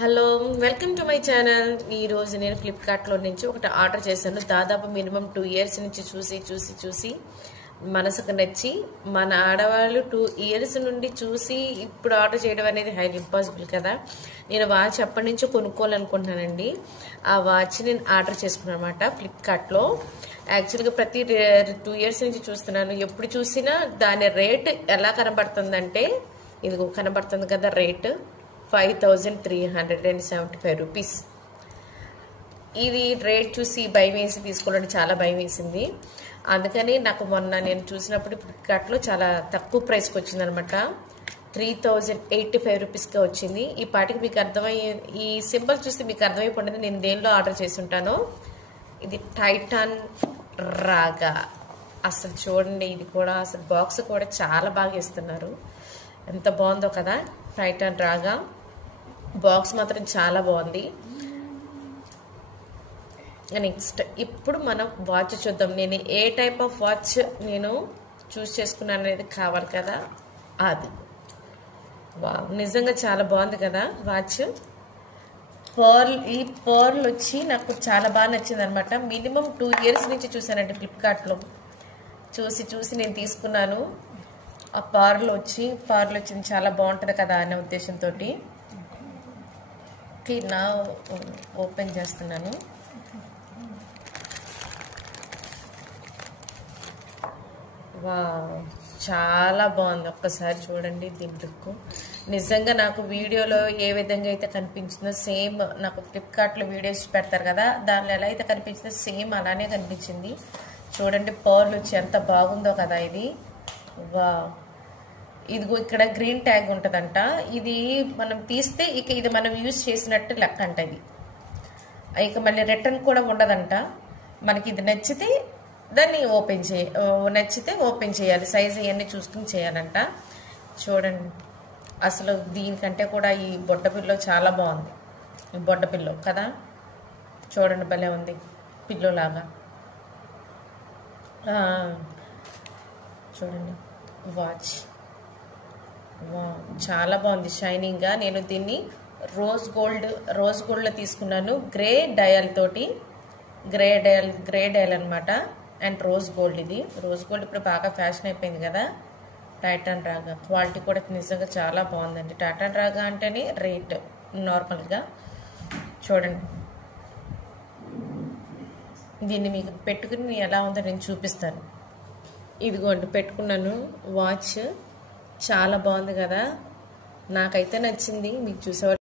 Hello welcome to my channel. ఈరోజు నేను ఫ్లిప్కార్ట్లో నుంచి ఒకటి ఆర్డర్ చేశాను. దాదాపు మినిమం 2 ఇయర్స్ నుంచి చూసి మనసుకు నచ్చి, మన ఆడవాళ్ళు 2 ఇయర్స్ నుండి చూసి ఇప్పుడు ఆర్డర్ చేయడం అనేది హైలీ ఇంపాసిబుల్ కదా. నేను వాచ్ అప్పటి నుంచి కొనుక్కోవాలనుకుంటున్నానండి. ఆ వాచ్ నేను ఆర్డర్ చేసుకున్నాను అనమాట ఫ్లిప్కార్ట్లో. యాక్చువల్గా ప్రతి 2 ఇయర్స్ నుంచి చూస్తున్నాను. ఎప్పుడు చూసినా దాని రేట్ ఎలా కనబడుతుందంటే, ఇదిగో కనబడుతుంది కదా రేట్ 5375 రూపీస్. ఇది రేట్ చూసి భయం వేసి తీసుకోవాలంటే చాలా భయం వేసింది. అందుకని నాకు మొన్న నేను చూసినప్పుడు ఫ్లిప్కార్ట్లో చాలా తక్కువ ప్రైస్కి వచ్చిందనమాట. 3085 రూపీస్గా వచ్చింది. ఈ పాటికి మీకు అర్థమయ్యే, ఈ సింబల్ చూస్తే మీకు అర్థమైపోయింది నేను దేనిలో ఆర్డర్ చేసి ఉంటానో. ఇది టైటాన్ రాగా. అసలు చూడండి, ఇది కూడా అసలు బాక్స్ కూడా చాలా బాగా ఇస్తున్నారు. ఎంత బాగుందో కదా. టైటాన్ రాగా బాక్స్ మాత్రం చాలా బాగుంది. నెక్స్ట్ ఇప్పుడు మనం వాచ్ చూద్దాం. నేను ఏ టైప్ ఆఫ్ వాచ్ నేను చూస్ చేసుకున్నాను అనేది కావాలి కదా. అది నిజంగా చాలా బాగుంది కదా వాచ్. ఈ పర్ల్ వచ్చి నాకు చాలా బాగా నచ్చింది అనమాట. మినిమం 2 ఇయర్స్ నుంచి చూసానండి ఫ్లిప్కార్ట్లో. చూసి నేను తీసుకున్నాను. ఆ పర్ల్ వచ్చింది చాలా బాగుంటుంది కదా అనే ఉద్దేశంతో నా ఓపెన్ చేస్తున్నాను. వా చాలా బాగుంది. ఒక్కసారి చూడండి దీని లుక్. నిజంగా నాకు వీడియోలో ఏ విధంగా అయితే కనిపించిందో సేమ్, నాకు ఫ్లిప్కార్ట్లో వీడియోస్ పెడతారు కదా, దానిలో ఎలా అయితే కనిపించిందో సేమ్ అలానే కనిపించింది. చూడండి పర్ల్ వచ్చి ఎంత బాగుందో కదా ఇది. వా ఇదిగో ఇక్కడ గ్రీన్ ట్యాగ్ ఉంటుందంట. ఇది మనం తీస్తే ఇక ఇది మనం యూజ్ చేసినట్టు లెక్క అంట. ఇది ఇక మళ్ళీ రిటర్న్ కూడా ఉండదంట. మనకి ఇది నచ్చితే దాన్ని నచ్చితే ఓపెన్ చేయాలి. సైజ్ ఇవన్నీ చూసుకుని చేయాలంట. చూడండి అసలు దీనికంటే కూడా ఈ బొడ్డ పిల్లో చాలా బాగుంది. బొడ్డ పిల్లో కదా, చూడండి భలే ఉంది పిల్లో లాగా. చూడండి వాచ్ చాలా బాగుంది షైనింగ్గా. నేను దీన్ని రోజ్ గోల్డ్లో తీసుకున్నాను. గ్రే డయల్ తోటి, గ్రే డయల్ అనమాట. And rose gold. ఇది రోజ్ గోల్డ్ ఇప్పుడు బాగా ఫ్యాషన్ అయిపోయింది కదా. టైటాన్ రాగా క్వాలిటీ కూడా నిజంగా చాలా బాగుందండి. టైటాన్ రాగా అంటేనే రేట్ నార్మల్గా. చూడండి దీన్ని మీకు పెట్టుకుని ఎలా ఉందో నేను చూపిస్తాను. ఇదిగోండి పెట్టుకున్నాను వాచ్. చాలా బాగుంది కదా, నాకైతే నచ్చింది. మీకు చూసేవాళ్ళు